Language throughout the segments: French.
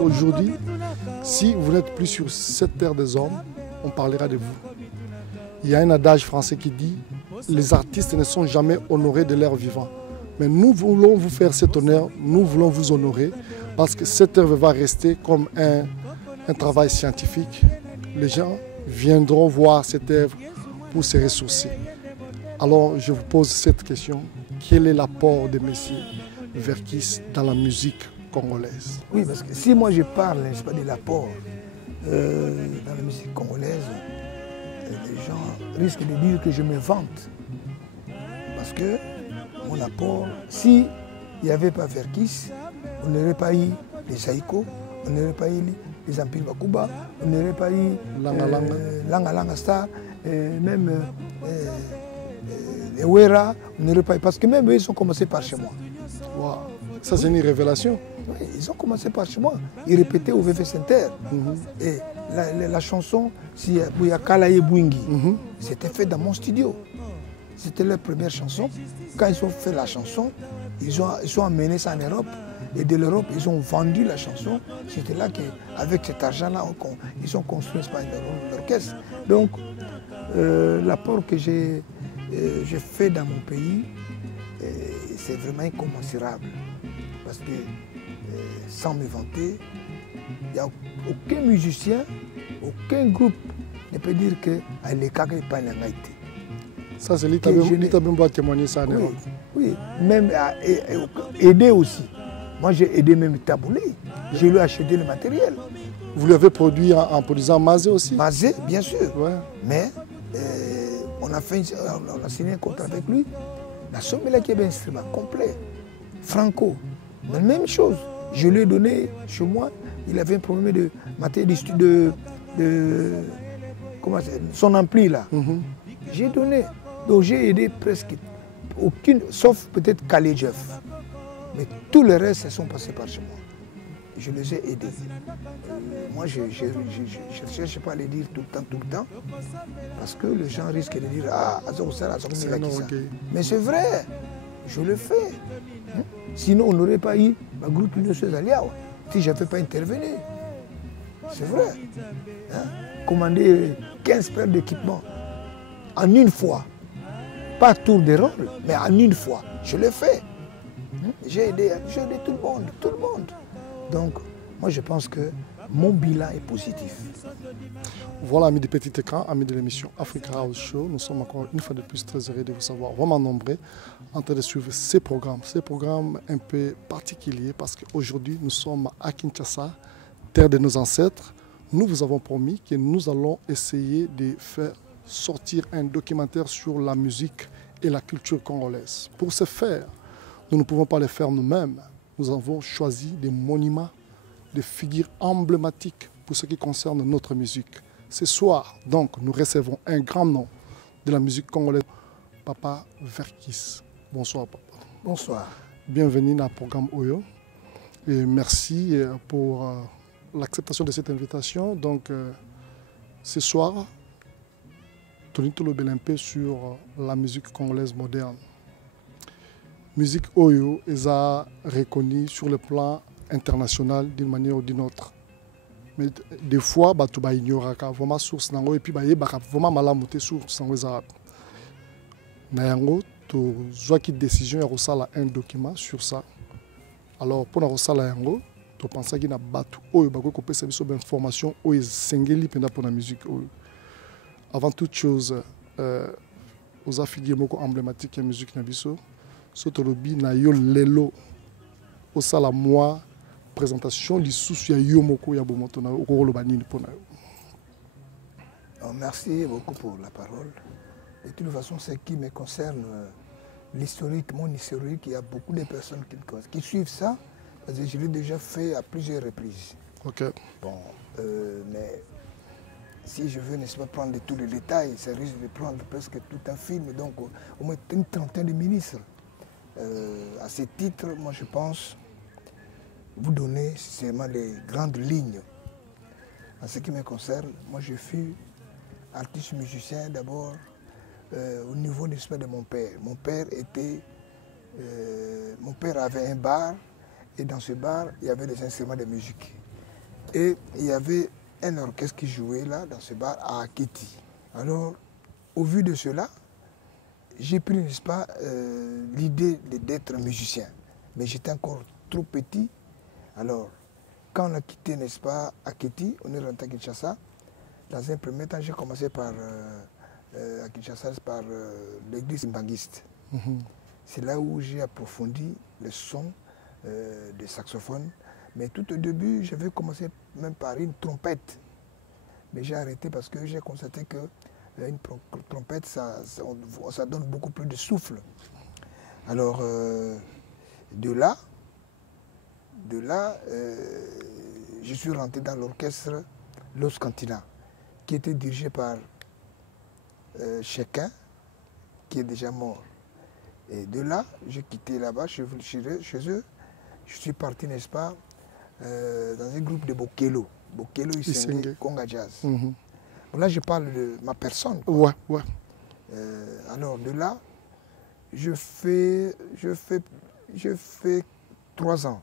Aujourd'hui, si vous n'êtes plus sur cette terre des hommes, on parlera de vous. Il y a un adage français qui dit « Les artistes ne sont jamais honorés de leur vivant ». Mais nous voulons vous faire cet honneur, nous voulons vous honorer parce que cette œuvre va rester comme un travail scientifique. Les gens viendront voir cette œuvre pour se ressourcer. Alors je vous pose cette question, quel est l'apport de M. Verckys dans la musique congolaise? Oui, parce que si moi je parle, n'est-ce pas, de l'apport dans la musique congolaise, les gens risquent de dire que je me vante. Parce que mon apport, s'il n'y avait pas Verckys, on n'aurait pas eu les Saïko, on n'aurait pas eu les Empire Bakuba, on n'aurait pas eu Langa Langa Star, même les Wera, on n'aurait pas eu. Parce que même eux, ils ont commencé par chez moi. Wow. Ça, c'est une révélation. Oui, ils ont commencé par chez moi. Ils répétaient au VV Center. Et la chanson, si Kalaye Bwingi, c'était fait dans mon studio. C'était leur première chanson. Quand ils ont fait la chanson, ils ont amené ça en Europe. Et de l'Europe, ils ont vendu la chanson. C'était là qu'avec cet argent-là, ils ont construit l'orchestre. Donc, l'apport que j'ai fait dans mon pays, c'est vraiment incommensurable. Parce que, sans me vanter, il n'y a aucun musicien, aucun groupe ne peut dire que Aleka n'est pas une ngaïté. Ça, c'est l'Itabimbo témoigner ça en Europe. Oui, même aider aussi. Moi, j'ai aidé même Taboulé. J'ai lui acheté le matériel. Vous lui avez produit en produisant Mazé aussi? Mazé, bien sûr. Ouais. Mais on a signé un contrat avec lui. La somme là qui est un instrument complet. Franco, la même chose. Je lui ai donné chez moi. Il avait un problème de matériel comment son ampli là. J'ai donné. Donc j'ai aidé presque aucune, sauf peut-être Kaledjev. Mais tous les restes se sont passés par chez moi. Je les ai aidés. Moi, je ne cherche pas à les dire tout le temps, parce que les gens risquent de dire « Ah, mais c'est vrai, je le fais. Sinon, on n'aurait pas eu ma groupe Université Aliawa si je n'avais pas intervenu. C'est vrai. Commander 15 paires d'équipements en une fois. Pas tour de rôle, mais en une fois. Je l'ai fait. J'ai aidé tout le monde. Donc, moi je pense que mon bilan est positif. Voilà, amis du petit écran, amis de l'émission Africa House Show. Nous sommes encore une fois de plus très heureux de vous savoir vraiment nombreux en train de suivre ces programmes un peu particuliers parce qu'aujourd'hui nous sommes à Kinshasa, terre de nos ancêtres. Nous vous avons promis que nous allons essayer de faire sortir un documentaire sur la musique et la culture congolaise. Pour ce faire, nous ne pouvons pas le faire nous-mêmes. Nous avons choisi des monuments, des figures emblématiques pour ce qui concerne notre musique. Ce soir, donc, nous recevons un grand nom de la musique congolaise, Papa Verckys. Bonsoir, Papa. Bonsoir. Bienvenue dans le programme Oyo. Et merci pour l'acceptation de cette invitation. Donc, ce soir, Tonito Lobel un peu sur la musique congolaise moderne. Musique Oyo est reconnue sur le plan international d'une manière ou d'une autre. Mais des fois, tu vas ignorer vraiment source nango et puis tu vas vraiment malamuter source nango za. Nayango to zoaki décision ya kosala un document sur ça. Alors pour na kosala yango, to pensa ki na batu oyo bako kopesa biso ba information oyo sengeli penda pour la musique oyo. Avant toute chose, aux figure moko emblématique ya musique na biso. Sotolobi na yo lelo au sala moi présentation lisusu ya yo moko ya bomoto na okolo banini pona yo. Merci beaucoup pour la parole. De toute façon, ce qui me concerne, l'historique, mon historique, il y a beaucoup de personnes qui suivent ça, parce que je l'ai déjà fait à plusieurs reprises. Ok. Bon, mais si je veux, n'est-ce pas, prendre tous les détails, ça risque de prendre presque tout un film, donc au moins une trentaine de ministres. À ce titre, moi je pense vous donner seulement les grandes lignes. En ce qui me concerne, moi je fus artiste musicien d'abord au niveau n'est-ce pas, de mon père. Mon père avait un bar, et dans ce bar, il y avait des instruments de musique. Et il y avait un orchestre qui jouait là, dans ce bar, à Akiti. Alors, au vu de cela, j'ai pris, n'est-ce pas, l'idée d'être musicien. Mais j'étais encore trop petit. Alors, quand on a quitté, n'est-ce pas, Akiti, on est rentré à Kinshasa. Dans un premier temps, j'ai commencé par, à Kinshasa, par l'église mbangiste. C'est là où j'ai approfondi le son des saxophones. Mais tout au début, j'avais commencé même par une trompette. Mais j'ai arrêté parce que j'ai constaté que une trompette, ça donne beaucoup plus de souffle. Alors, de là, je suis rentré dans l'orchestre Los Cantina, qui était dirigé par Chequin, qui est déjà mort. Et de là, j'ai quitté là-bas, je suis venu chez eux. Je suis parti, n'est-ce pas, dans un groupe de Bokelo. Bokelo Isenge Conga Jazz. Bon, là, je parle de ma personne. Ouais, ouais. Alors, de là, je fais 3 ans.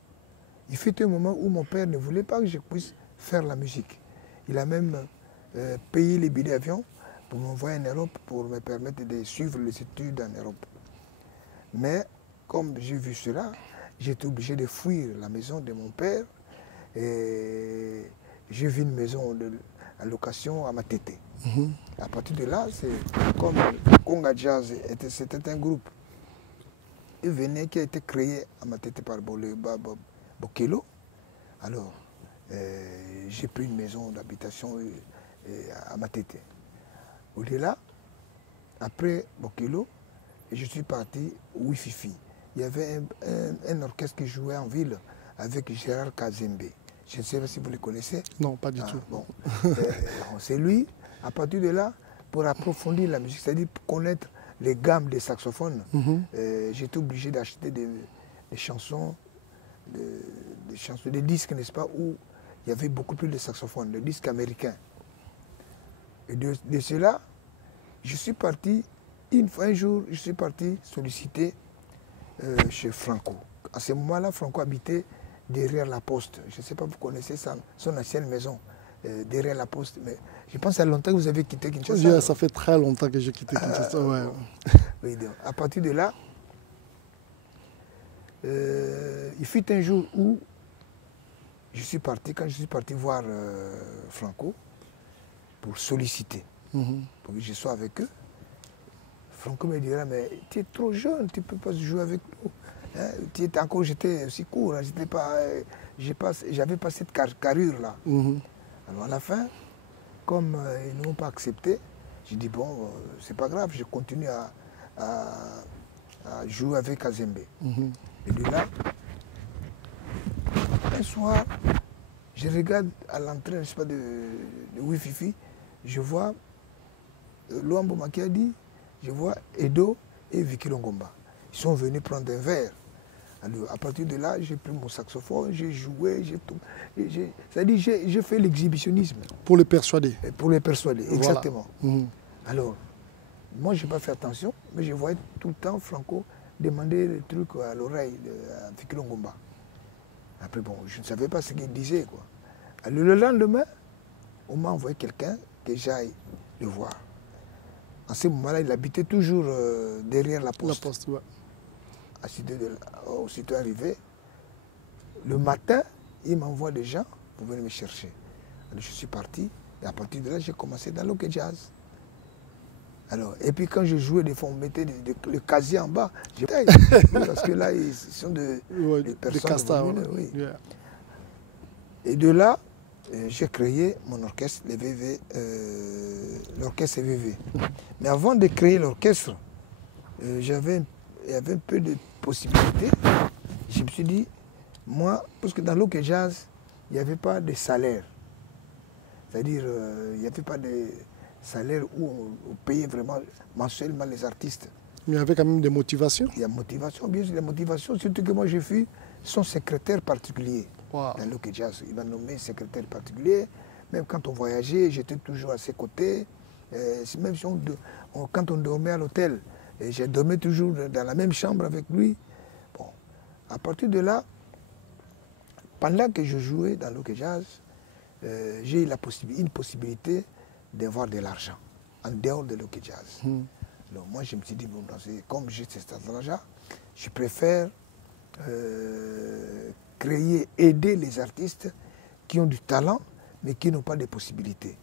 Il fut un moment où mon père ne voulait pas que je puisse faire la musique. Il a même payé les billets d'avion pour m'envoyer en Europe, pour me permettre de suivre les études en Europe. Mais, comme j'ai vu cela, j'étais obligé de fuir la maison de mon père. Et j'ai vu une maison à location à Matete. À partir de là, c'est comme Conga Jazz, c'était un groupe qui a été créé à Matete par Bokelo. Alors, j'ai pris une maison d'habitation à Matete. Au-delà, après Bokelo, je suis parti au Wififi. Il y avait un orchestre qui jouait en ville avec Gérard Kazembe. Je ne sais pas si vous le connaissez. Non, pas du tout. Bon. C'est lui, à partir de là, pour approfondir la musique, c'est-à-dire pour connaître les gammes des saxophones, j'étais obligé d'acheter des chansons, des disques, n'est-ce pas, où il y avait beaucoup plus de saxophones, des disques américains. Et de cela, je suis parti, un jour, je suis parti solliciter chez Franco. À ce moment-là, Franco habitait derrière la poste. Je ne sais pas, vous connaissez son ancienne maison, derrière la poste. Mais je pense que ça fait longtemps que vous avez quitté Kinshasa. Oui, ça fait très longtemps que j'ai quitté Kinshasa. Ouais. Oui, donc, à partir de là, il fut un jour où je suis parti, quand je suis parti voir Franco pour solliciter, pour que je sois avec eux. Franco me dira, mais tu es trop jeune, tu ne peux pas jouer avec nous. Hein, j'étais aussi court, hein, j'avais pas cette carrure-là. Alors à la fin, comme ils n'ont pas accepté, j'ai dit, bon, c'est pas grave, je continue à jouer avec Kazembe. Et de là, un soir, je regarde à l'entrée, n'est-ce pas, de Wififi, je vois Luambo Makiadi, je vois Edo et Vicky Longomba. Ils sont venus prendre un verre. Alors, à partir de là, j'ai pris mon saxophone, j'ai joué, c'est-à-dire j'ai fait l'exhibitionnisme. Pour les persuader. Pour les persuader, exactement. Voilà. Alors, moi, je n'ai pas fait attention, mais je voyais tout le temps Franco demander des trucs à l'oreille de Vicky Longomba. Après, bon, je ne savais pas ce qu'il disait, quoi. Alors, le lendemain, on m'a envoyé quelqu'un que j'aille le voir. À ce moment-là, il habitait toujours derrière la poste. La poste, ouais. Aussitôt arrivé, le matin, il m'envoie des gens pour venir me chercher. Alors, je suis parti, et à partir de là, j'ai commencé dans le jazz. Alors, et puis quand je jouais, des fois, on mettait le casier en bas. Parce que là, ils sont des personnes castars, oui. Yeah. Et de là, j'ai créé mon orchestre, l'orchestre VV. Mais avant de créer l'orchestre, il y avait un peu de possibilités. Je me suis dit, moi, parce que dans l'Ok Jazz, il n'y avait pas de salaire. C'est-à-dire, il n'y avait pas de salaire où on payait vraiment mensuellement les artistes. Mais il y avait quand même des motivations. Il y a motivation, bien sûr, la motivation, surtout que moi j'ai fui son secrétaire particulier. Wow. Dans l'Ok Jazz, il m'a nommé secrétaire particulier. Même quand on voyageait, j'étais toujours à ses côtés. Même si quand on dormait à l'hôtel, j'ai dormi toujours dans la même chambre avec lui. Bon, à partir de là, pendant que je jouais dans l'Ok Jazz, j'ai eu une possibilité d'avoir de l'argent en dehors de l'Ok Jazz. Donc moi, je me suis dit, bon, comme j'ai cet argent, je préfère créer, aider les artistes qui ont du talent, mais qui n'ont pas de possibilités.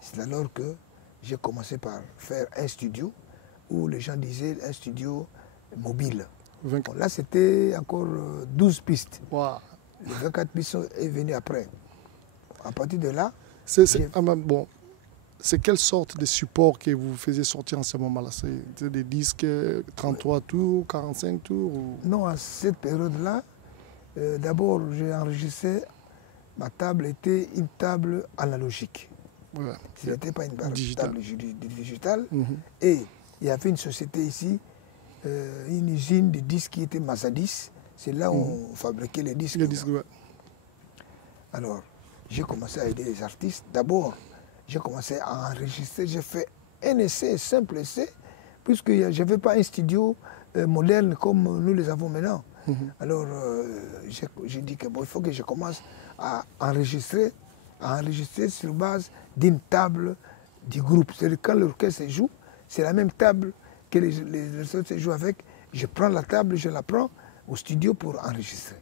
C'est alors que j'ai commencé par faire un studio, où les gens disaient un studio mobile. Bon, là, c'était encore 12 pistes. Wow. Les 24 pistes est venu après. À partir de là... Bon, c'est quelle sorte de support que vous faisiez sortir en ce moment-là? C'est des disques 33 tours, 45 tours ou... Non, à cette période-là, d'abord j'ai enregistré, ma table était une table analogique. Ouais. Ce n'était pas une table digitale. Et il y avait une société ici, une usine de disques qui était Mazadis. C'est là où on fabriquait les disques. Ouais. Alors, j'ai commencé à aider les artistes. D'abord, j'ai commencé à enregistrer. J'ai fait un essai, un simple essai, puisque je n'avais pas un studio moderne comme nous les avons maintenant. Alors, j'ai dit que bon, il faut que je commence à enregistrer sur base d'une table du groupe. C'est-à-dire quand l'orchestre joue, c'est la même table que les autres jouent avec. Je prends la table, je la prends au studio pour enregistrer.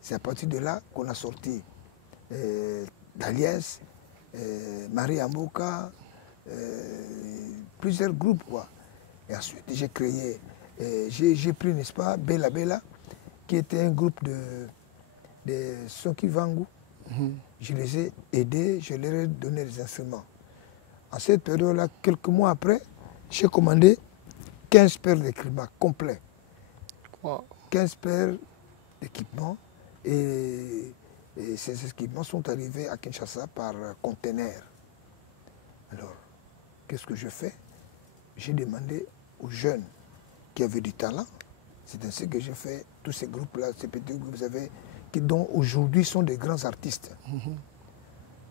C'est à partir de là qu'on a sorti Daliès, Marie Amboka, plusieurs groupes, quoi. Et ensuite, j'ai créé, j'ai pris, n'est-ce pas, Bella Bella, qui était un groupe de Sonki Vangu. Je les ai aidés, je leur ai donné des instruments. En cette période-là, quelques mois après, j'ai commandé 15 paires d'équipements complets. Wow. 15 paires d'équipements et ces équipements sont arrivés à Kinshasa par conteneur. Alors, qu'est-ce que je fais? J'ai demandé aux jeunes qui avaient du talent, c'est ainsi que j'ai fait tous ces groupes-là, ces petits groupes, vous savez, dont aujourd'hui sont des grands artistes.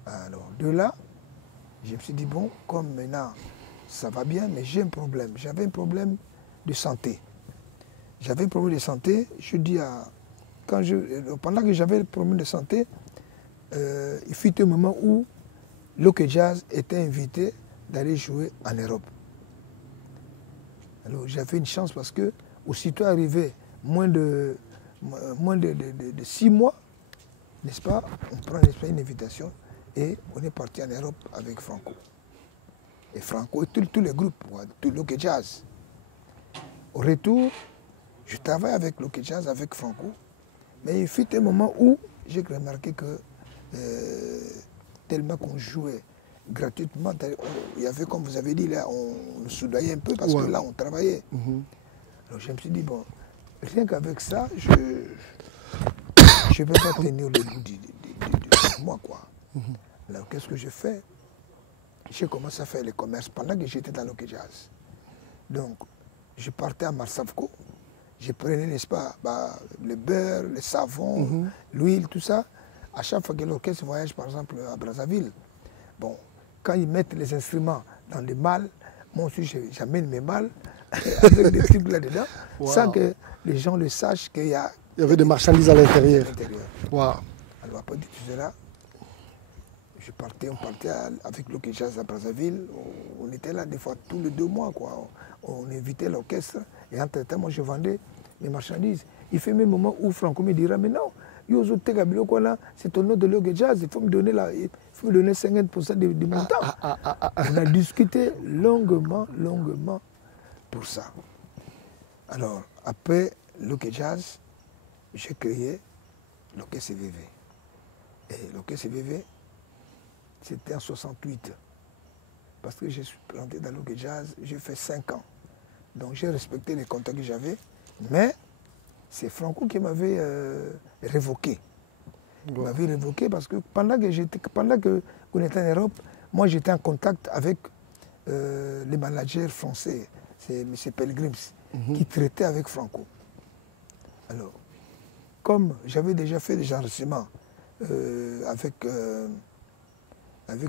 Alors, de là, je me suis dit, bon, comme maintenant, ça va bien, mais j'ai un problème. J'avais un problème de santé. J'avais un problème de santé, je dis pendant que j'avais le problème de santé, il fut un moment où l'Ok Jazz était invité d'aller jouer en Europe. Alors j'avais une chance parce que, aussitôt arrivé moins de 6 mois, n'est-ce pas, on prend une invitation et on est parti en Europe avec Franco. Et Franco et tous les groupes, tout l'Ok Jazz. Au retour, je travaille avec l'Ok Jazz, avec Franco, mais il fut un moment où j'ai remarqué que tellement qu'on jouait gratuitement, il y avait, comme vous avez dit, là, on nous soudoyait un peu parce que là, on travaillait. Alors je me suis dit, bon, rien qu'avec ça, je ne peux pas tenir le bout de moi, quoi. Alors qu'est-ce que je fais? J'ai commencé à faire les commerces pendant que j'étais dans l'Ok Jazz. Donc, je partais à Marsavco, je prenais, n'est-ce pas, le beurre, le savon, l'huile, tout ça. À chaque fois que l'orchestre voyage, par exemple, à Brazzaville, bon, quand ils mettent les instruments dans les malles, moi aussi j'amène mes malles avec des trucs là-dedans, sans que les gens le sachent qu'il y a... Il y avait des marchandises à l'intérieur. Wow. Alors après tout cela, on partait avec l'Ok Jazz à Brazzaville, on était là des fois tous les 2 mois, quoi. On invitait l'orchestre et entre-temps, moi je vendais mes marchandises. Il fait même un moment où Franco me dira, mais non, c'est ton nom de l'Ok Jazz, il faut me donner 50% du montant. On a discuté longuement pour ça. Alors, après l'Ok Jazz, j'ai créé l'Orchestre CVV. Et l'Orchestre CVV, c'était en 68. Parce que je suis planté dans l'Ok Jazz, j'ai fait 5 ans. Donc j'ai respecté les contrats que j'avais, mais c'est Franco qui m'avait révoqué. Il m'avait révoqué parce que pendant qu'on était en Europe, moi j'étais en contact avec les managers français, c'est M. Pellegrims, qui traitait avec Franco. Alors, comme j'avais déjà fait des enregistrements avec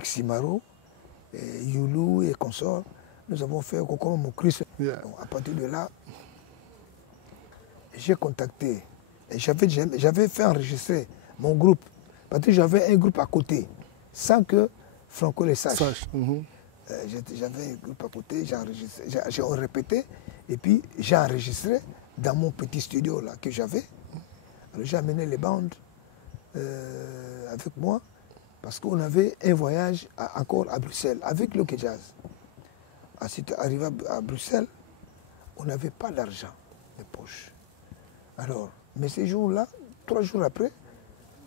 Simaro, et Youlou et consorts. Nous avons fait comme mon Christ. Yeah. À partir de là, j'ai contacté. J'avais fait enregistrer mon groupe. Parce que j'avais un groupe à côté, sans que Franco le sache. J'avais un groupe à côté, j'ai répété, et puis j'ai enregistré dans mon petit studio là que j'avais. Alors j'ai amené les bandes avec moi, parce qu'on avait un voyage encore à Bruxelles, avec le Jazz. Ensuite, arrivé à Bruxelles, on n'avait pas d'argent de poche. Alors, mais ces jours-là, 3 jours après,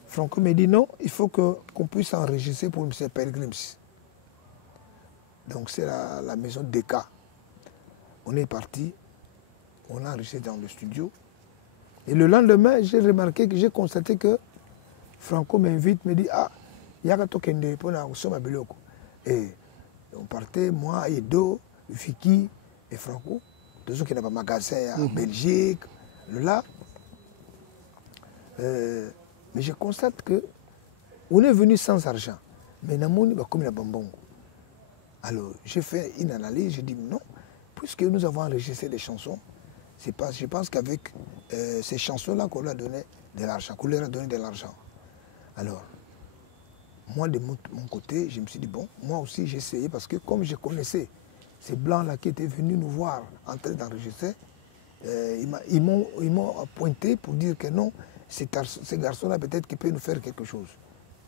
Franco me dit non, il faut qu'on puisse enregistrer pour M. Pelgrims. Donc c'est la maison DK. On est parti, on a enregistré dans le studio. Et le lendemain, j'ai constaté que Franco m'invite, me dit ah, Yagato Kende pour la Osoma Beloko. Et on partait, moi, Edo, Vicky et Franco, tous ceux qui n'avaient pas magasin en Belgique, là. Mais je constate qu'on est venu sans argent. Mais Namoni va comme la bonbon. Alors, j'ai fait une analyse, j'ai dit non, puisque nous avons enregistré des chansons, je pense qu'avec ces chansons-là qu'on leur a donné de l'argent, qu'on leur a donné de l'argent. Alors, moi, de mon côté, je me suis dit, bon, moi aussi, j'ai essayé, parce que comme je connaissais ces blancs-là qui étaient venus nous voir en train d'enregistrer, ils m'ont pointé pour dire que non, ces garçons-là, peut-être qu'ils peuvent nous faire quelque chose.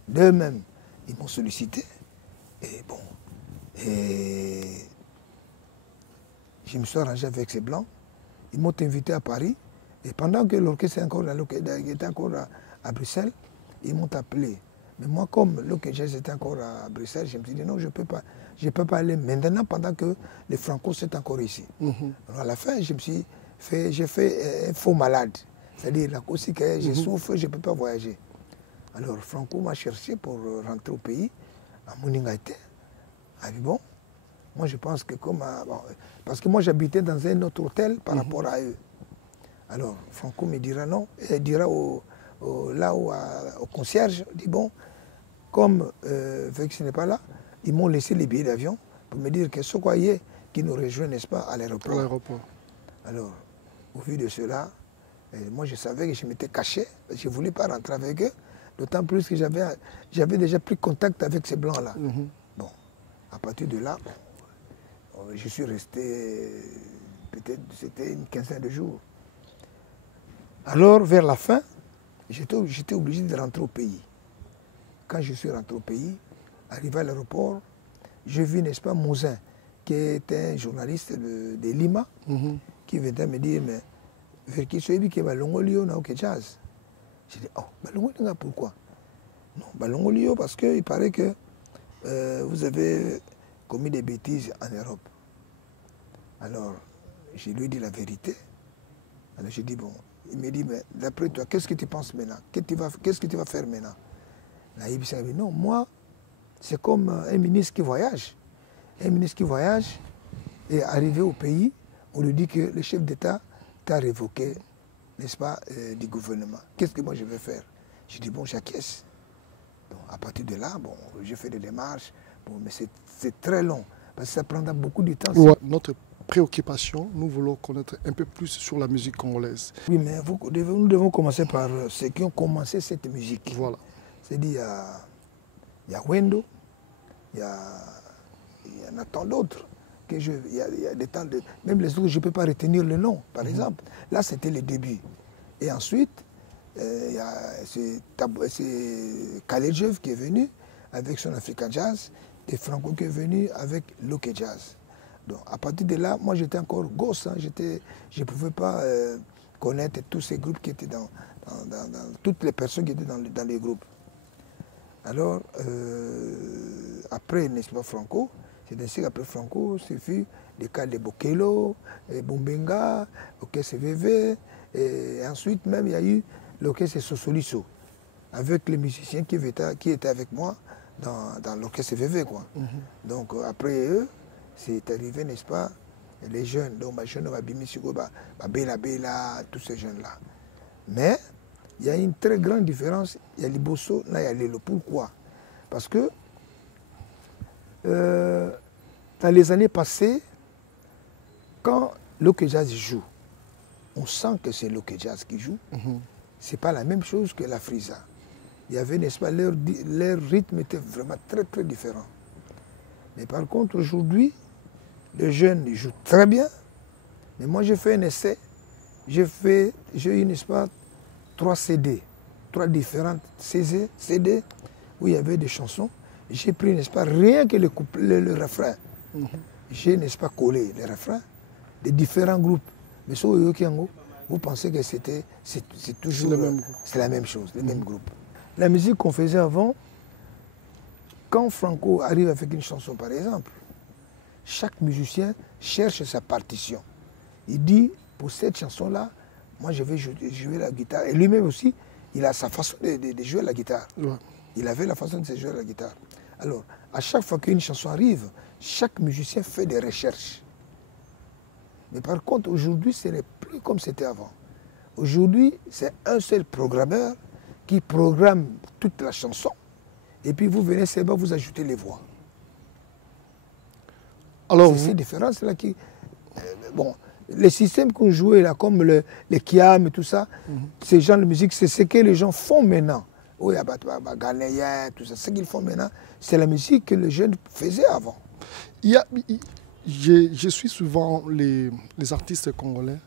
D'eux-mêmes, ils m'ont sollicité. Et bon, je me suis arrangé avec ces blancs. Ils m'ont invité à Paris. Et pendant que l'orchestre était encore à Bruxelles, ils m'ont appelé. Mais moi, comme l'orchestre était encore à Bruxelles, je me suis dit non, je ne peux pas aller maintenant pendant que les Franco sont encore ici. Alors à la fin, j'ai fait un faux malade. C'est-à-dire aussi que je souffre, je ne peux pas voyager. Alors Franco m'a cherché pour rentrer au pays, à Moningaïté, à Vibon. Moi je pense que parce que moi j'habitais dans un autre hôtel par rapport à eux. Alors Franco me dira non, et dira au concierge, dit bon, comme Félix n'est pas là, ils m'ont laissé les billets d'avion pour me dire que ce croyait qui nous rejoint, n'est-ce pas, à l'aéroport. Alors, au vu de cela, moi je savais que je m'étais caché, je ne voulais pas rentrer avec eux, d'autant plus que j'avais déjà pris contact avec ces blancs-là. Bon, à partir de là, je suis resté, peut-être c'était une quinzaine de jours. Alors, vers la fin, j'étais obligé de rentrer au pays. Quand je suis rentré au pays, arrivé à l'aéroport, je vis, n'est-ce pas, Mouzin, qui était un journaliste de Lima, qui venait me dire, mais vers qui soit qui est Balongolio, n'a aucun jazz. J'ai dit, oh, Balongolio, pourquoi? Non, Balongolio, parce qu'il paraît que vous avez commis des bêtises en Europe. Alors, je lui ai dit la vérité. Alors, j'ai dit, bon, il me dit, mais d'après toi, qu'est-ce que tu penses maintenant? Qu'est-ce que tu vas faire maintenant? Là, il me dit, non, moi, c'est comme un ministre qui voyage. Un ministre qui voyage et arrivé au pays, on lui dit que le chef d'État t'a révoqué, n'est-ce pas, du gouvernement. Qu'est-ce que moi je vais faire? J'ai dit, bon, j'acquiesce. Donc, à partir de là, bon, j'ai fait des démarches, bon, mais c'est très long, parce que ça prendra beaucoup de temps. Ouais, notre préoccupation, nous voulons connaître un peu plus sur la musique congolaise. Oui, mais nous devons commencer par ceux qui ont commencé cette musique. Voilà. C'est-à-dire, il y a Wendo, il y en a tant d'autres. Il y a des temps même les autres, je ne peux pas retenir le nom, par exemple. Là, c'était le début. Et ensuite, il y a Kalejev qui est venu avec son African Jazz et Franco qui est venu avec l'Ok Jazz. Donc, à partir de là, moi, j'étais encore gosse. Hein, je ne pouvais pas connaître tous ces groupes qui étaient toutes les personnes qui étaient dans les groupes. Alors, après, n'est-ce pas, Franco, c'est ainsi qu'après Franco, c'est fut des cas de Bokelo, Bombenga, l'orchestre VV, et ensuite même il y a eu l'orchestre Sosoliso, avec les musiciens qui étaient avec moi dans l'orchestre VV, quoi. Donc après eux, c'est arrivé, n'est-ce pas, les jeunes, donc jeunes, Bela Bela, tous ces jeunes-là. Mais il y a une très grande différence, il y a Liboso, là il y a Lelo. Pourquoi? Parce que dans les années passées, quand l'Ok Jazz joue, on sent que c'est l'Ok Jazz qui joue. Ce n'est pas la même chose que la Frisa. Il y avait, n'est-ce pas, leur rythme était vraiment très très différent. Mais par contre, aujourd'hui, les jeunes ils jouent très bien. Mais moi, j'ai fait un essai. J'ai eu, n'est-ce pas, 3 CD, 3 différentes CD où il y avait des chansons. J'ai pris, n'est-ce pas, rien que le refrain. J'ai, n'est-ce pas, collé les refrains de différents groupes. Mais sur Yokiango, vous pensez que c'est toujours la même chose, le même groupe. La musique qu'on faisait avant, quand Franco arrive avec une chanson par exemple, chaque musicien cherche sa partition. Il dit, pour cette chanson-là, moi je vais jouer la guitare. Et lui-même aussi, il a sa façon de jouer la guitare. Ouais. Il avait la façon de jouer la guitare. Alors, à chaque fois qu'une chanson arrive, chaque musicien fait des recherches. Mais par contre, aujourd'hui, ce n'est plus comme c'était avant. Aujourd'hui, c'est un seul programmeur qui programme toute la chanson. Et puis vous venez seulement vous ajouter les voix. C'est ces différences-là qui... bon, les systèmes qu'on jouait là, comme les Kiam et tout ça, ces genres de musique, c'est ce que les gens font maintenant. Oui, Ghanéen, tout ça, ce qu'ils font maintenant, c'est la musique que les jeunes faisaient avant. Je suis souvent les artistes congolais.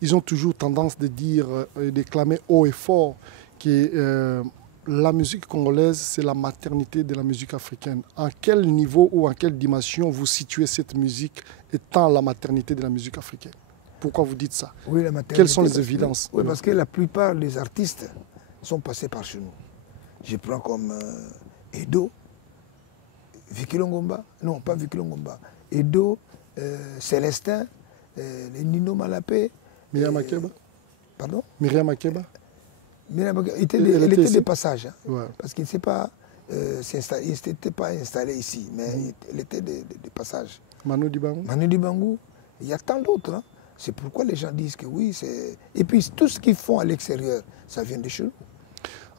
Ils ont toujours tendance de dire, de clamer haut et fort que la musique congolaise, c'est la maternité de la musique africaine. En quel niveau ou en quelle dimension vous situez cette musique étant la maternité de la musique africaine? Pourquoi vous dites ça? Oui, la maternité. Quelles sont les évidences? Oui, parce que la plupart des artistes sont passés par chez nous. Je prends comme Edo, Vicky Longomba, non, pas Vicky Longomba, Edo, Célestin, Nino Malapé. Myriam Makeba. Pardon? Myriam Makeba. Myriam Makeba, il était de passage, hein, ouais. Parce qu'il ne s'était pas installé ici, mais il était de passage. Manu Dibango. Manu Dibango, il y a tant d'autres. Hein. C'est pourquoi les gens disent que oui, c'est... Et puis tout ce qu'ils font à l'extérieur, ça vient de chez nous.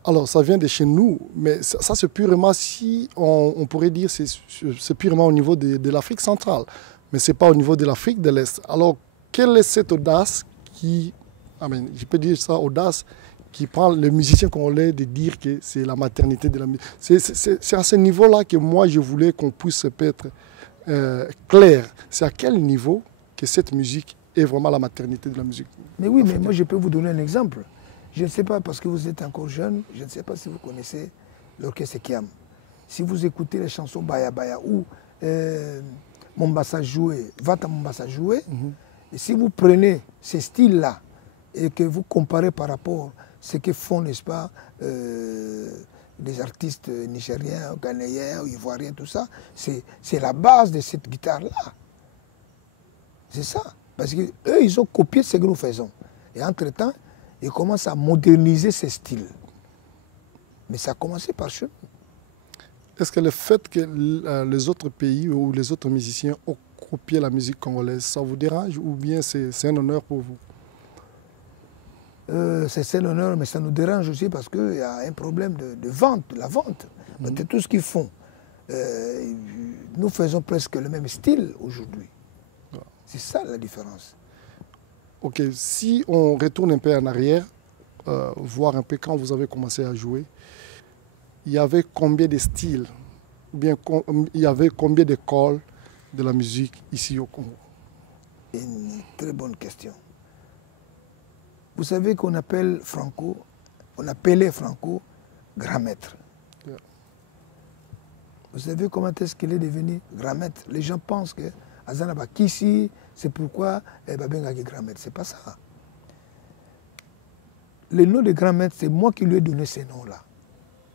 Alors, ça vient de chez nous, mais ça c'est purement, si on pourrait dire, c'est purement au niveau de l'Afrique centrale, mais ce n'est pas au niveau de l'Afrique de l'Est. Alors, quelle est cette audace qui, je peux dire ça, audace, qui prend le musicien congolais de dire que c'est la maternité de la musique? C'est à ce niveau-là que moi, je voulais qu'on puisse être clair. C'est à quel niveau que cette musique est vraiment la maternité de la musique? Mais oui, mais moi, je peux vous donner un exemple. Je ne sais pas, parce que vous êtes encore jeune, je ne sais pas si vous connaissez l'orchestre Kiam. Si vous écoutez les chansons Baya Baya ou Mombasa Joué, Vata Mombasa Joué, et si vous prenez ces styles-là et que vous comparez par rapport à ce que font, n'est-ce pas, des artistes nigériens, ghanéens, ivoiriens, tout ça, c'est la base de cette guitare-là. C'est ça. Parce qu'eux, ils ont copié ce que nous faisons. Et entre-temps, ils commencent à moderniser ces styles. Mais ça a commencé par chez nous. Est-ce que le fait que les autres pays ou les autres musiciens ont copié la musique congolaise, ça vous dérange ou bien c'est un honneur pour vous? C'est un honneur, mais ça nous dérange aussi parce qu'il y a un problème de vente, de la vente. Tout ce qu'ils font. Nous faisons presque le même style aujourd'hui. C'est ça la différence. Ok, si on retourne un peu en arrière, voir un peu quand vous avez commencé à jouer, il y avait combien de styles, bien, il y avait combien d'écoles de la musique ici au Congo? Une très bonne question. Vous savez qu'on appelle Franco, on appelait Franco grand maître. Yeah. Vous savez comment est-ce qu'il est devenu grand maître? Les gens pensent que Azanaba Kissi, c'est pourquoi Babengaki grand maître. C'est pas ça. Le nom de grand maître, c'est moi qui lui ai donné ces noms-là.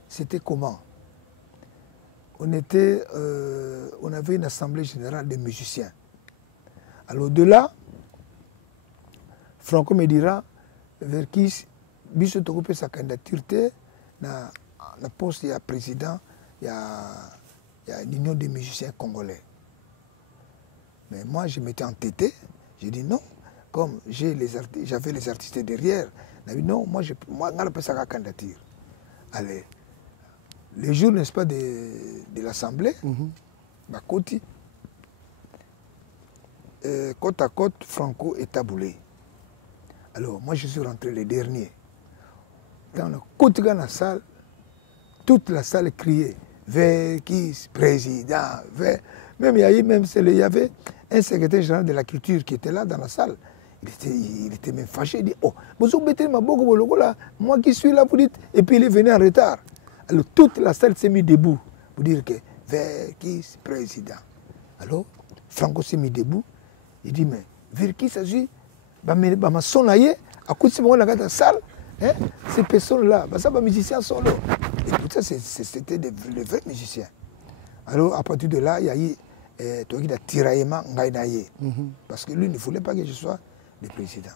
C'était comment? On avait une assemblée générale de musiciens. Alors au-delà, Franco me dira vers qui Biso Tokopé sa candidature na poste, il y a président, il y a une union des musiciens congolais. Mais moi, je m'étais entêté. J'ai dit non. Comme j'avais les artistes derrière, j'ai dit non, moi, je n'ai pas sa candidature. Allez, les jours, n'est-ce pas, de l'Assemblée, Bakoti. Côte à côte, Franco est taboulé. Alors, moi, je suis rentré le dernier. Dans le côté de la salle, toute la salle criait « Verkis, président, vers... » Même il y avait un secrétaire général de la culture qui était là dans la salle. Il était même fâché. Il dit « Oh, vous mettez ma bogo logo là, moi qui suis là, vous dites... » Et puis il est venu en retard. Alors toute la salle s'est mise debout pour dire que « Verkis, président. » Alors, Franco s'est mis debout. Il dit « Mais Verkis, ça dit, ma sonaye, à cause de la salle, hein, ces personnes-là, ça, les musiciens sont là. » Et tout ça, c'était des vrais musiciens. Alors, à partir de là, il y a eu un tiraillement parce que lui ne voulait pas que je sois le président.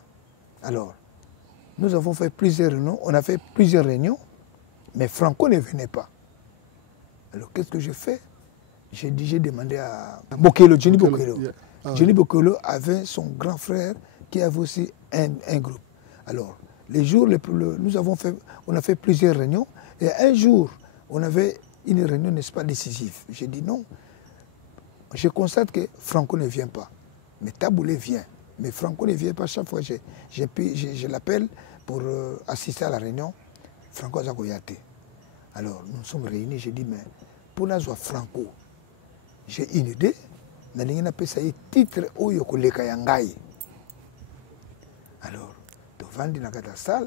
Alors, nous avons fait plusieurs réunions, on a fait plusieurs réunions, mais Franco ne venait pas. Alors, qu'est-ce que j'ai fait? J'ai demandé à Bokelo, Johnny Bokelo. Yeah. Johnny Bokelo avait son grand frère qui avait aussi un groupe. Alors, les jours, on a fait plusieurs réunions, et un jour, on avait une réunion, n'est-ce pas, décisive. J'ai dit non. Je constate que Franco ne vient pas. Mais Taboulé vient. Mais Franco ne vient pas. Chaque fois que je l'appelle pour assister à la réunion, Franco Zagoyate. Alors, nous sommes réunis. J'ai dit, mais pour nous, Franco, j'ai une idée. Nous avons appelé ça titre Oyoko Lekayangai. Alors, devant la salle,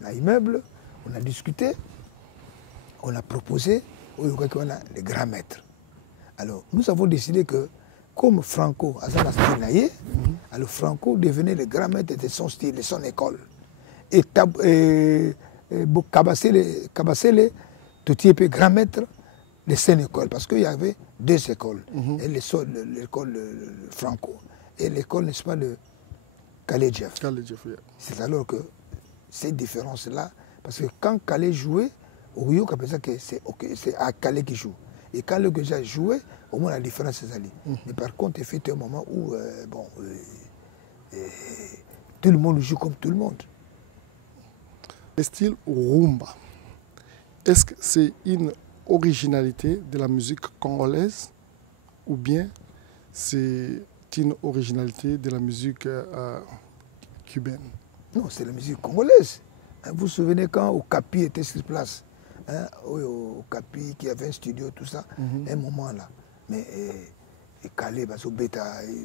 l'immeuble, on a discuté. On a proposé les grands maîtres. Alors, nous avons décidé que, comme Franco a son style, alors Franco devenait le grand maître de son style, de son école. Et Kabassele, tout était grand maître de son école, parce qu'il y avait deux écoles. L'école Franco et l'école, n'est-ce pas, de Khaled Jeff. Yeah. C'est alors que ces différences-là, parce que quand Khaled jouait, Oyo c'est à Calais qui joue. Et quand le Geja jouait, au moins la différence est allée. Mais par contre, il fait un moment où tout le monde joue comme tout le monde. Le style rumba, est-ce que c'est une originalité de la musique congolaise ou bien c'est une originalité de la musique cubaine? Non, c'est la musique congolaise. Vous vous souvenez quand Okapi était sur place? Au Capi qui avait un studio, tout ça, un moment là. Mais Calais,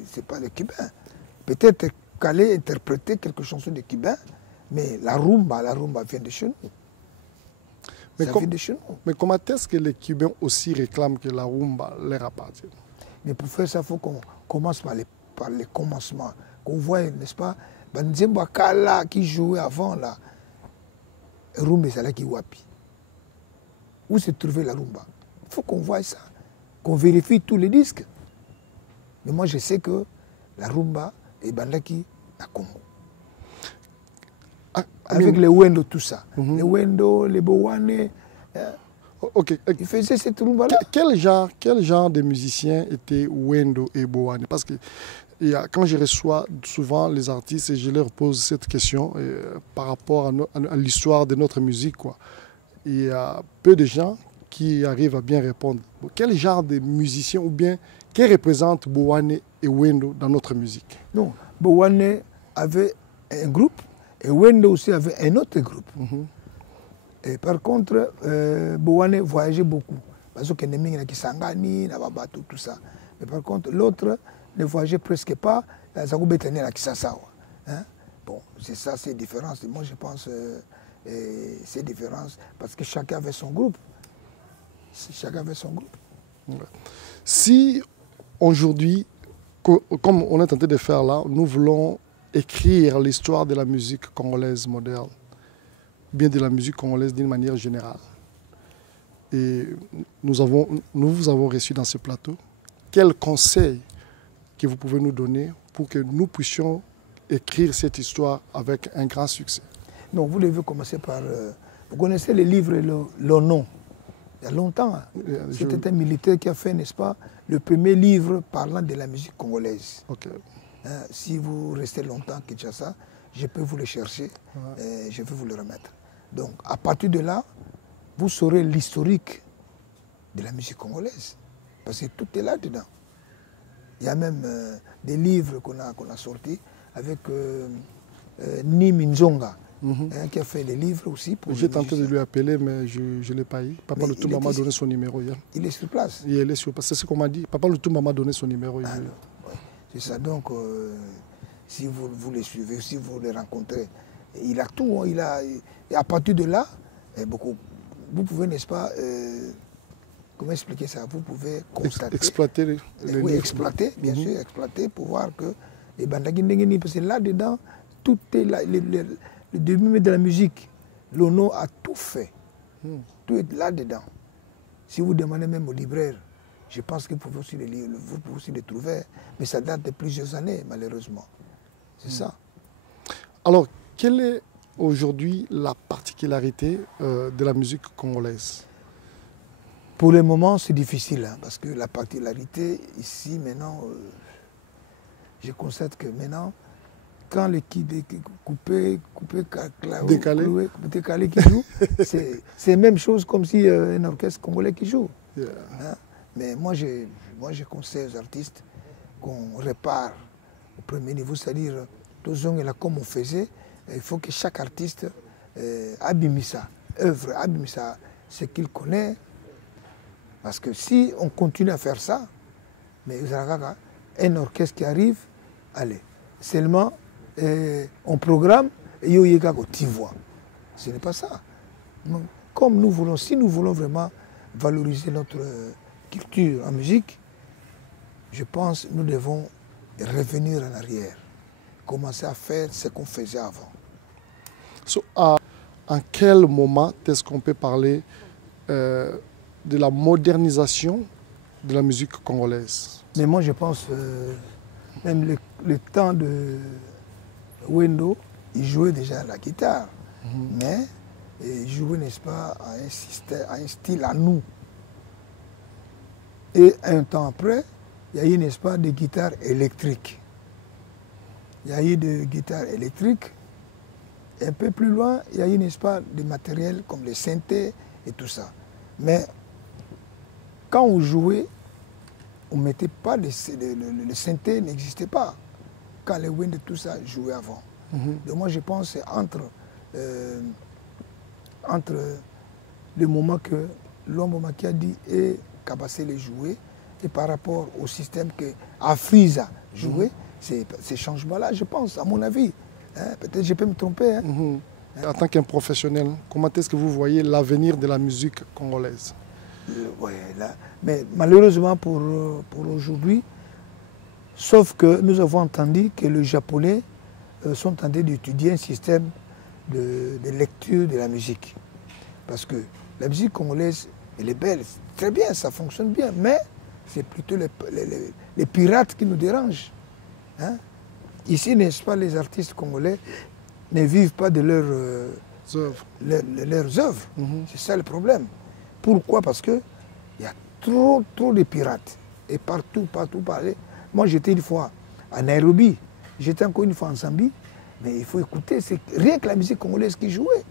c'est pas les Cubains. Peut-être Calais interprétait quelque chose de Cubain, mais la rumba vient de chez nous. Mais comment est-ce que les Cubains aussi réclament que la rumba leur appartient? Mais pour faire ça, il faut qu'on commence par les commencements. Qu'on voit, n'est-ce pas, Banzemba Kala qui jouait avant là, rumba c'est là qui wapi. Où se trouvait la rumba? Il faut qu'on voie ça, qu'on vérifie tous les disques. Mais moi, je sais que la rumba est bandaki à Congo. Avec les Wendo, tout ça. Les Wendo, les Bowane. Ils faisaient cette rumba-là. Quel genre de musiciens étaient Wendo et Bowane? Parce que quand je reçois souvent les artistes et je leur pose cette question par rapport à l'histoire de notre musique, quoi. Il y a peu de gens qui arrivent à bien répondre. Quel genre de musiciens ou bien qui représente Bowane et Wendo dans notre musique? Non, Bowane avait un groupe et Wendo aussi avait un autre groupe. Et par contre, Bowane voyageait beaucoup. Parce que les gens qui Kisangani, tout ça. Mais par contre, l'autre ne voyageait presque pas. Bon, c'est ça, c'est différence. Moi, je pense... ces différences, parce que chacun avait son groupe. Chacun avait son groupe. Si aujourd'hui, comme on est tenté de faire là, nous voulons écrire l'histoire de la musique congolaise moderne, bien de la musique congolaise d'une manière générale, et nous vous avons reçu dans ce plateau, quels conseils que vous pouvez nous donner pour que nous puissions écrire cette histoire avec un grand succès? Non, vous devez commencer par... vous connaissez les livres Le Nom. Il y a longtemps. C'était un militaire qui a fait, n'est-ce pas, le premier livre parlant de la musique congolaise. Si vous restez longtemps à Kinshasa, je peux vous le chercher et je vais vous le remettre. Donc, à partir de là, vous saurez l'historique de la musique congolaise. Parce que tout est là-dedans. Il y a même des livres qu'on a sortis avec Ni Minzonga, qui a fait des livres aussi. J'ai tenté de lui appeler, mais je ne l'ai pas eu. Papa Lutumba m'a donné son numéro hier. Il est sur place. Il est sur place, c'est ce qu'on m'a dit. Papa Lutumba m'a donné son numéro hier. Ouais. C'est ça, donc si vous les suivez, si vous les rencontrez, il a tout. Hein, et à partir de là, vous pouvez, n'est-ce pas, comment expliquer ça? Vous pouvez constater. Exploiter oui, exploiter, bien sûr, exploiter pour voir que. Parce que là-dedans, tout est là. Le début de la musique, Lono a tout fait. Tout est là-dedans. Si vous demandez même au libraire, je pense que vous pouvez aussi les trouver. Mais ça date de plusieurs années, malheureusement. C'est ça. Alors, quelle est aujourd'hui la particularité de la musique congolaise? Pour le moment, c'est difficile, hein, parce que la particularité ici, maintenant, je constate que maintenant, quand l'équipe est coupé, décalé qui joue, c'est la même chose comme si un orchestre congolais qui joue. Yeah. Hein? Mais moi, je conseille aux artistes qu'on répare au premier niveau, c'est-à-dire, comme on faisait, il faut que chaque artiste abîme ça, œuvre, abîme ça, ce qu'il connaît. Parce que si on continue à faire ça, mais un orchestre qui arrive, allez, seulement on programme et il y a une voix. Ce n'est pas ça. Comme nous voulons, si nous voulons vraiment valoriser notre culture en musique, je pense que nous devons revenir en arrière, commencer à faire ce qu'on faisait avant. En quel moment est-ce qu'on peut parler de la modernisation de la musique congolaise? Mais moi je pense, même le temps de Wendo, il jouait déjà la guitare, mais il jouait, n'est-ce pas, à un style à nous. Et un temps après, il y a eu, n'est-ce pas, des guitares électriques. Il y a eu des guitares électriques. Et un peu plus loin, il y a eu, n'est-ce pas, des matériels comme les synthés et tout ça. Mais quand on jouait, on ne mettait pas le synthé n'existait pas. Quand les winds et tout ça jouaient avant. Donc moi je pense que c'est entre le moment que l'homme a dit et Kabassé les jouait et par rapport au système que Afriza jouait, c'est ces changements-là, je pense, à mon avis. Hein, peut-être je peux me tromper. Hein. En tant qu'un professionnel, comment est-ce que vous voyez l'avenir de la musique congolaise? Oui, mais malheureusement pour aujourd'hui, sauf que nous avons entendu que les Japonais sont en train d'étudier un système de lecture de la musique. Parce que la musique congolaise, elle est belle, très bien, ça fonctionne bien, mais c'est plutôt les pirates qui nous dérangent. Hein? Ici, n'est-ce pas, les artistes congolais ne vivent pas de leurs œuvres. C'est ça le problème. Pourquoi? Parce qu'il y a trop de pirates. Et partout. Moi, j'étais une fois à Nairobi, j'étais encore une fois en Zambie, mais il faut écouter, c'est rien que la musique congolaise qui jouait.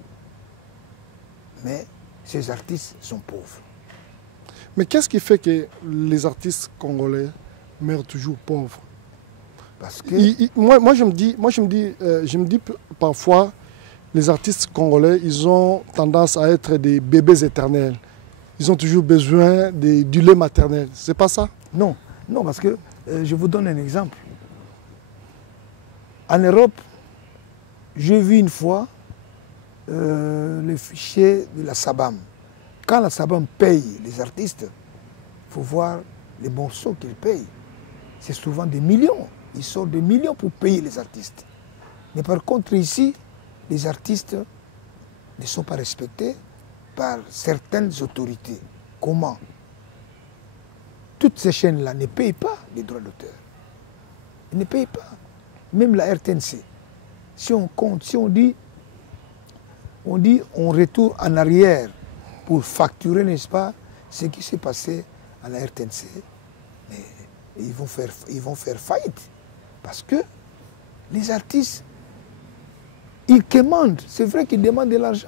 Mais ces artistes sont pauvres. Mais qu'est-ce qui fait que les artistes congolais meurent toujours pauvres? Parce que moi, je me dis parfois, les artistes congolais, ils ont tendance à être des bébés éternels. Ils ont toujours besoin du lait maternel. C'est pas ça? Non, parce que je vous donne un exemple. En Europe, j'ai vu une fois le fichier de la SABAM. Quand la SABAM paye les artistes, il faut voir les morceaux qu'ils payent. C'est souvent des millions. Ils sortent des millions pour payer les artistes. Mais par contre, ici, les artistes ne sont pas respectés par certaines autorités. Comment? Toutes ces chaînes-là ne payent pas les droits d'auteur. Ils ne payent pas. Même la RTNC. Si on compte, si on dit on retourne en arrière pour facturer, n'est-ce pas, ce qui s'est passé à la RTNC, mais ils vont faire faillite. Parce que les artistes, ils commandent. C'est vrai qu'ils demandent de l'argent.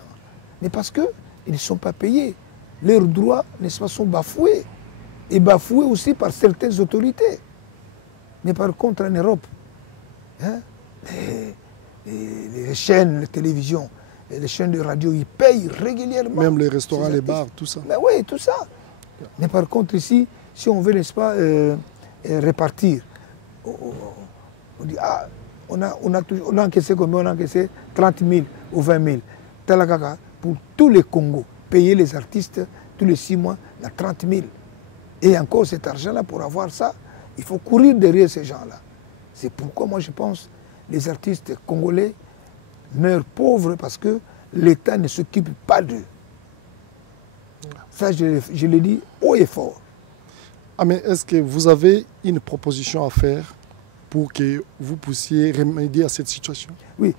Mais parce qu'ils ne sont pas payés. Leurs droits, n'est-ce pas, sont bafoués. est bafoué aussi par certaines autorités. Mais par contre, en Europe, hein, les chaînes de télévision, les chaînes de radio, ils payent régulièrement. Même les restaurants, les bars, tout ça. Mais oui, tout ça. Mais par contre, ici, si on veut, n'est-ce pas, répartir, on dit, ah, on a encaissé combien? On a encaissé 30 000 ou 20 000. Talakaka, pour tous les Congos, payer les artistes tous les 6 mois, il y a 30 000. Et encore cet argent-là, pour avoir ça, il faut courir derrière ces gens-là. C'est pourquoi moi je pense les artistes congolais meurent pauvres parce que l'État ne s'occupe pas d'eux. Ça, je le dis haut et fort. Ah, mais est-ce que vous avez une proposition à faire pour que vous puissiez remédier à cette situation? Oui,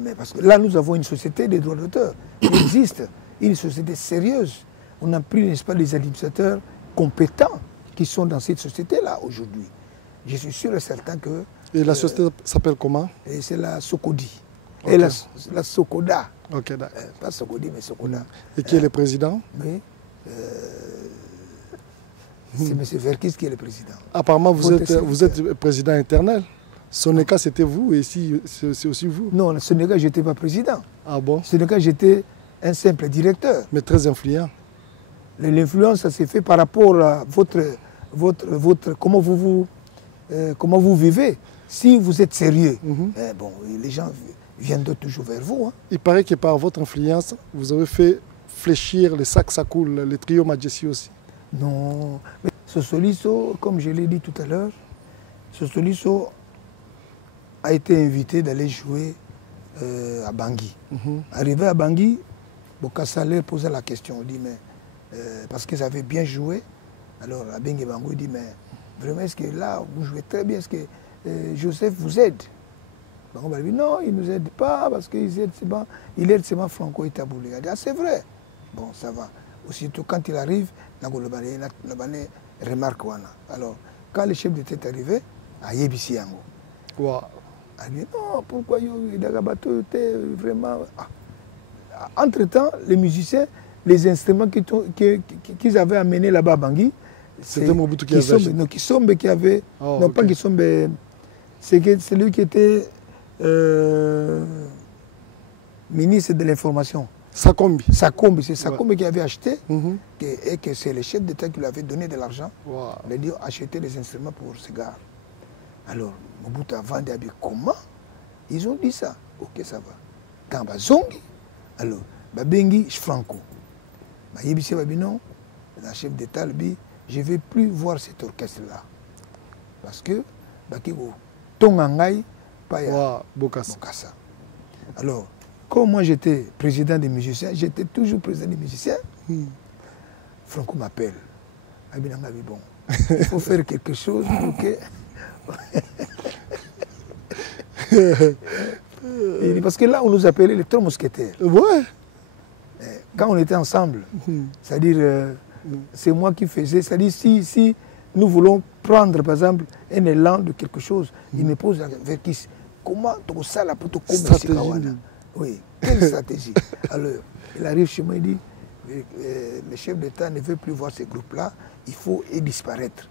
mais parce que là, nous avons une société des droits d'auteur. Il existe une société sérieuse. On a pris, n'est-ce pas, des administrateurs compétents qui sont dans cette société-là aujourd'hui. Je suis sûr et certain que... Et la société s'appelle comment? C'est la Socodi. Okay. Et la Socoda. Ok, d'accord. Pas Socodi, mais Socoda. Et qui est le président? Oui. C'est M. Verkis qui est le président. Apparemment, vous êtes président éternel. Soneka, c'était vous, et ici, c'est aussi vous. Non, Soneka, je n'étais pas président. Ah bon? Soneka, j'étais un simple directeur. Mais très influent. L'influence, ça s'est fait par rapport à comment vous vivez. Si vous êtes sérieux, bon, les gens viennent toujours vers vous. Hein. Il paraît que par votre influence, vous avez fait fléchir les sacs ça coule, le trio Majesty aussi. Non. Mais Sosoliso, comme je l'ai dit tout à l'heure, Sosoliso a été invité d'aller jouer à Bangui. Arrivé à Bangui, Bokassa posait la question. Il dit, mais parce qu'ils avaient bien joué, alors à Bengue Bango, il dit, mais vraiment, est-ce que là, vous jouez très bien, est-ce que Joseph vous aide? Bango m'a dit, non, il ne nous aide pas, parce qu'il aide seulement Franco et Taboulé. Il a dit, ah, c'est vrai. Bon, ça va. Aussitôt, quand il arrive, Nabalé remarque Wana. Alors, quand le chef d'État est arrivé, à Yebisi Yango. Wow. Il dit, non, pourquoi Dagabato était vraiment... Entre-temps, les musiciens, les instruments qu'ils avaient amenés là-bas à Bangui, c'était Mobutu qui avait... Non, Kisombe qui avait... Oh, non, okay. Pas Kisombe, c'est lui qui était ministre de l'Information. Sakombi. Sakombi, c'est Sakombi qui avait acheté et que c'est le chef d'État qui lui avait donné de l'argent. Wow. Il a dit acheter les instruments pour ce gars. Alors, Mobutu a vendu, a dit comment? Ils ont dit ça. Ok, ça va. Quand Bazongi, alors, Babengi Franco. Yebisi Babino, le chef d'État, lui dit, je ne vais plus voir cet orchestre-là. Parce que, Bakigo, Tongangai, Paya, Bokassa. Alors, comme moi j'étais président des musiciens, j'étais toujours président des musiciens, Franco m'appelle. Bon, il faut faire quelque chose pour que... Parce que là, on nous appelait les trois mousquetaires. Ouais. Quand on était ensemble, c'est-à-dire, c'est moi qui faisais, c'est-à-dire si nous voulons prendre, par exemple, un élan de quelque chose, il me pose vers qui, comment tu ça là pour te commettre? Oui, quelle stratégie? Alors, il arrive chez moi, il dit, le chef d'État ne veut plus voir ces groupes-là, il faut y disparaître.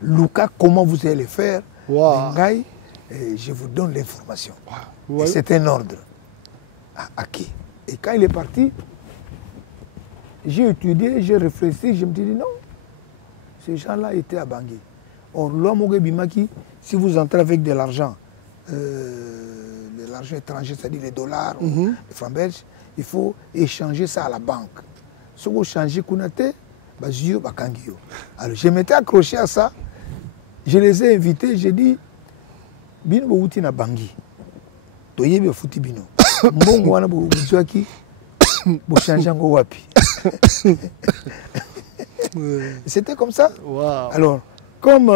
Luka, comment vous allez le faire? Wow. Ngaï, je vous donne l'information. Wow. Et c'est un ordre. À qui? Et quand il est parti, j'ai étudié, j'ai réfléchi, je me suis dit non, ces gens-là étaient à Bangui. Or, l'homme Bimaki, si vous entrez avec de l'argent, l'argent étranger, c'est-à-dire les dollars, les francs belges, il faut échanger ça à la banque. Si vous changez Kounate, alors je m'étais accroché à ça, je les ai invités, j'ai dit, Bino Bouti na Bangui, Toyebe Fouti Bino, Mbongo wana Bouti changer en wapi. C'était comme ça. Wow. Alors, comme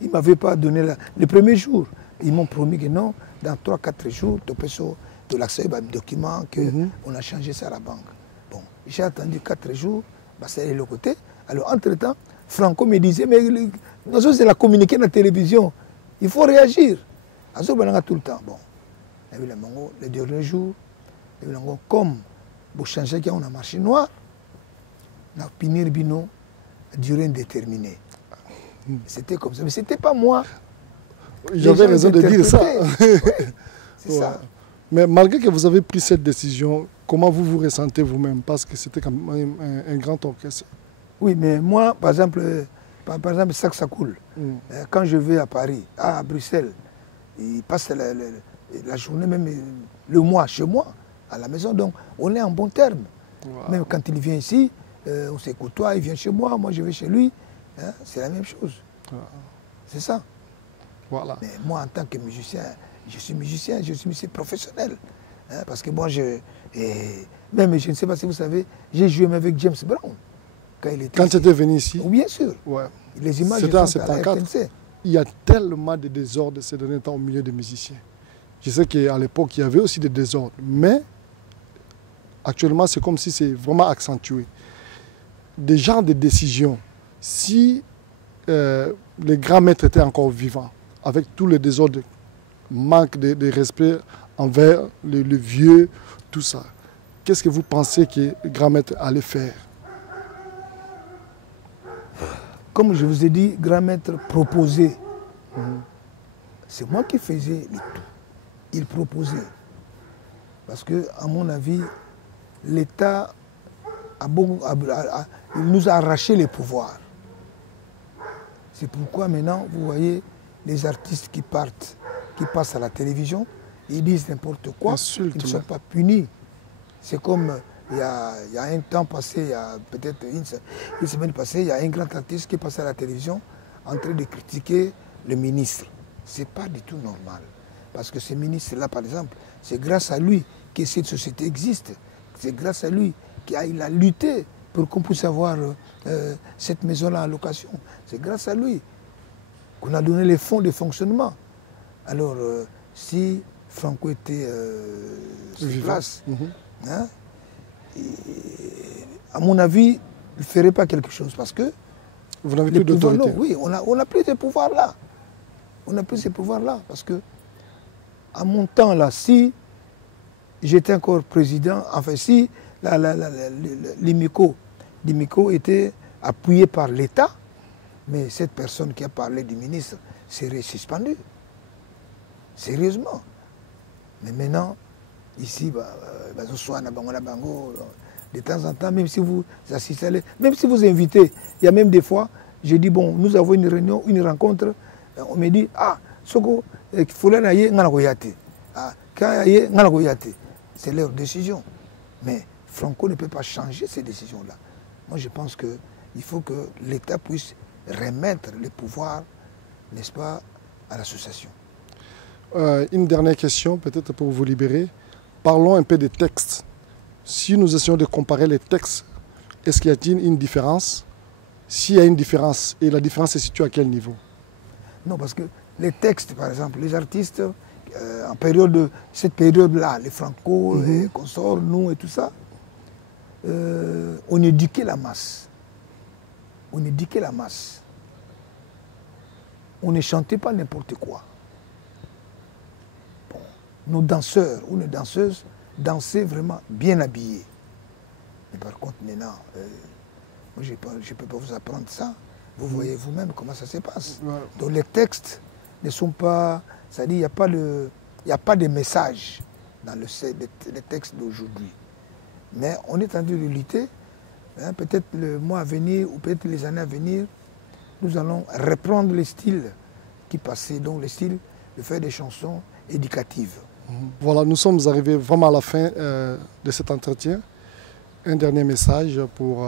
ils ne m'avaient pas donné le premier jour, ils m'ont promis que non, dans 3-4 jours, tu l'accès à un document qu'on a changé ça à la banque. Bon, j'ai attendu 4 jours, c'est de l'autre côté. Alors, entre-temps, Franco me disait, mais nous c'est la communiquer dans la télévision, il faut réagir. Tout le temps. Bon, le dernier jour, comme pour changer qu'on a marché noir, on a pinir bino durée indéterminée. C'était comme ça. Mais ce n'était pas moi. J'avais raison de dire ça. Ouais, c'est ça. Mais malgré que vous avez pris cette décision, comment vous vous ressentez vous-même? Parce que c'était quand même un grand orchestre. Oui, mais moi, par exemple, ça coule. Quand je vais à Paris, à Bruxelles, il passe la journée, même le mois chez moi, à la maison. Donc, on est en bon terme. Wow. Même quand il vient ici, on se côtoie, il vient chez moi, moi je vais chez lui. Hein, c'est la même chose. Wow. C'est ça. Voilà. Mais moi, en tant que musicien, je suis musicien professionnel. Hein, parce que moi, même, je ne sais pas si vous savez, j'ai joué même avec James Brown. Quand tu étais venu ici? Bien sûr. Ouais. Les images c'était en 74. Il y a tellement de désordre ces derniers temps au milieu des musiciens. Je sais qu'à l'époque, il y avait aussi des désordres. Mais actuellement, c'est comme si c'est vraiment accentué. Des genres de décisions, si les grands maîtres étaient encore vivants, avec tous les désordres, manque de respect envers le vieux, tout ça, qu'est-ce que vous pensez que les grands maîtres allaient faire? Comme je vous ai dit, grand maître proposait. C'est moi qui faisais le tout. Il proposait. Parce que, à mon avis, l'État il nous a arraché les pouvoirs. C'est pourquoi maintenant, vous voyez, les artistes qui partent, qui passent à la télévision, ils disent n'importe quoi, ils ne sont pas punis. C'est comme... Il y a un temps passé, il y a peut-être une semaine passée, il y a un grand artiste qui est passé à la télévision en train de critiquer le ministre. Ce n'est pas du tout normal. Parce que ce ministre-là, par exemple, c'est grâce à lui que cette société existe. C'est grâce à lui qu'il a lutté pour qu'on puisse avoir cette maison-là en location. C'est grâce à lui qu'on a donné les fonds de fonctionnement. Alors, si Franco était sur place, hein, à mon avis, il ne ferait pas quelque chose parce que... Vous n'avez plus d'autorité? Oui, on n'a plus ces pouvoirs-là. On n'a plus ces pouvoirs-là parce que, à mon temps, là, si j'étais encore président, enfin, si l'IMICO était appuyé par l'État, mais cette personne qui a parlé du ministre serait suspendue. Sérieusement. Mais maintenant, ici, de temps en temps, même si vous assistez, même si vous invitez, il y a même des fois, je dis, bon, nous avons une réunion, une rencontre, on me dit, ah, Soko, c'est leur décision. Mais Franco ne peut pas changer ces décisions-là. Moi, je pense qu'il faut que l'État puisse remettre le pouvoir, n'est-ce pas, à l'association. Une dernière question, peut-être pour vous libérer. Parlons un peu des textes. Si nous essayons de comparer les textes, est-ce qu'il y a une différence? S'il y a une différence, et la différence se situe à quel niveau? Non, parce que les textes, par exemple, les artistes, cette période-là, les Franco, les consorts, nous et tout ça, on éduquait la masse. On éduquait la masse. On ne chantait pas n'importe quoi. Bon, nos danseurs ou nos danseuses dansaient vraiment bien habillés. Mais par contre, maintenant, moi, je ne peux pas vous apprendre ça. Vous voyez vous-même comment ça se passe. Ouais. Donc les textes ne sont pas... C'est-à-dire il n'y a pas de message dans les textes d'aujourd'hui. Mais on est en train de lutter. Hein, peut-être le mois à venir ou peut-être les années à venir, nous allons reprendre les styles qui passaient, donc le style de faire des chansons éducatives. Voilà, nous sommes arrivés vraiment à la fin de cet entretien. Un dernier message pour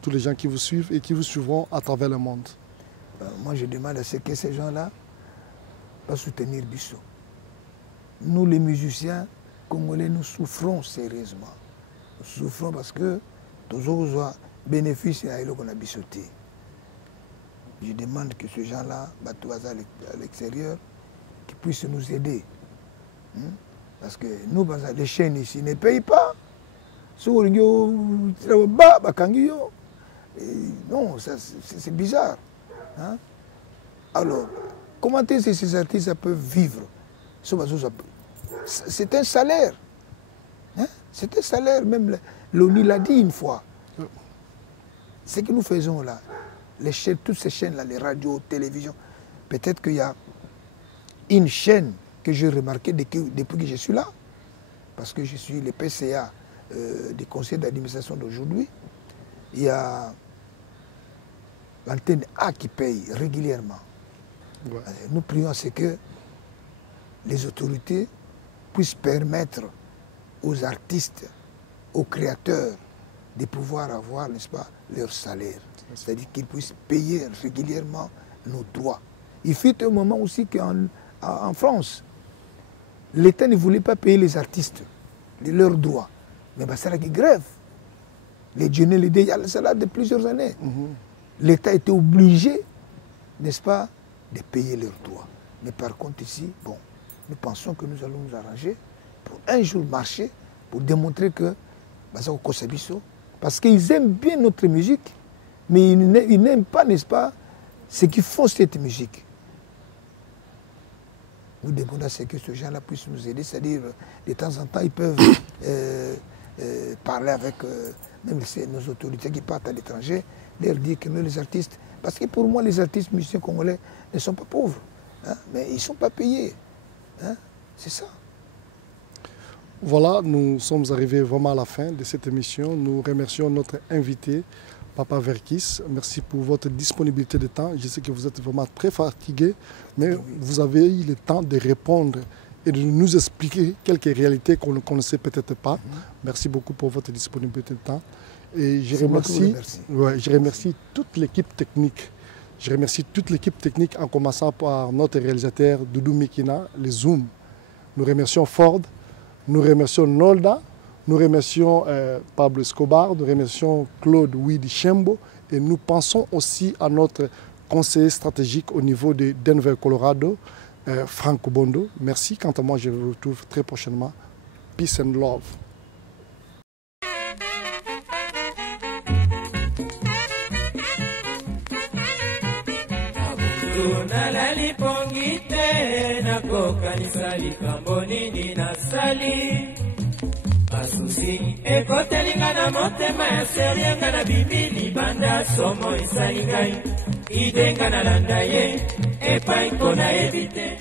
tous les gens qui vous suivent et qui vous suivront à travers le monde. Moi, je demande à ce que ces gens-là vont soutenir Bissot. Nous, les musiciens congolais, nous souffrons sérieusement. Nous souffrons parce que toujours un bénéfice à ce qu'on a bissoté. Je demande que ces gens-là, à l'extérieur, qui puissent nous aider. Parce que nous, les chaînes ici ne payent pas. Non, c'est bizarre. Hein? Alors, comment est-ce que ces artistes peuvent vivre? C'est un salaire. Hein? C'est un salaire, même l'ONU l'a dit une fois. Ce que nous faisons là, les chaînes, toutes ces chaînes-là, les radios, télévisions. Peut-être qu'il y a une chaîne que j'ai remarquée depuis que je suis là, parce que je suis le PCA des conseils d'administration d'aujourd'hui. Il y a l'antenne A qui paye régulièrement. Ouais. Nous prions à ce que les autorités puissent permettre aux artistes, aux créateurs, de pouvoir avoir, n'est-ce pas, leur salaire. C'est-à-dire qu'ils puissent payer régulièrement nos droits. Il fut un moment aussi qu'en France, l'État ne voulait pas payer les artistes leurs droits. Mais c'est là qu'ils grèvent. Les Djennés, les Deyal, c'est là depuis plusieurs années. L'État était obligé, n'est-ce pas, de payer leurs droits. Mais par contre ici, bon, nous pensons que nous allons nous arranger pour un jour marcher, pour démontrer que parce qu'ils aiment bien notre musique, mais ils n'aiment pas, n'est-ce pas, ceux qui font cette musique. Nous demandons à ce que ces gens-là puissent nous aider, c'est-à-dire de temps en temps, ils peuvent parler avec même nos autorités qui partent à l'étranger, leur dire que nous, les artistes, parce que pour moi, les artistes musiciens congolais ne sont pas pauvres, hein, mais ils ne sont pas payés. Hein, c'est ça. Voilà, nous sommes arrivés vraiment à la fin de cette émission. Nous remercions notre invité, Papa Verkis. Merci pour votre disponibilité de temps. Je sais que vous êtes vraiment très fatigué, mais vous avez eu le temps de répondre et de nous expliquer quelques réalités qu'on ne connaissait peut-être pas. Merci beaucoup pour votre disponibilité de temps. Et je remercie toute l'équipe technique. Je remercie toute l'équipe technique en commençant par notre réalisateur Doudou Mikina, les Zoom. Nous remercions Ford. Nous remercions Nolda, nous remercions Pablo Escobar, nous remercions Claude Widi Chembo et nous pensons aussi à notre conseiller stratégique au niveau de Denver, Colorado, Franco Bondo. Merci. Quant à moi, je vous retrouve très prochainement. Peace and love. Basusi ekotelinga na motema ya serienga na bibili banda somo esali ngai idenga na landa ye epai mpona evite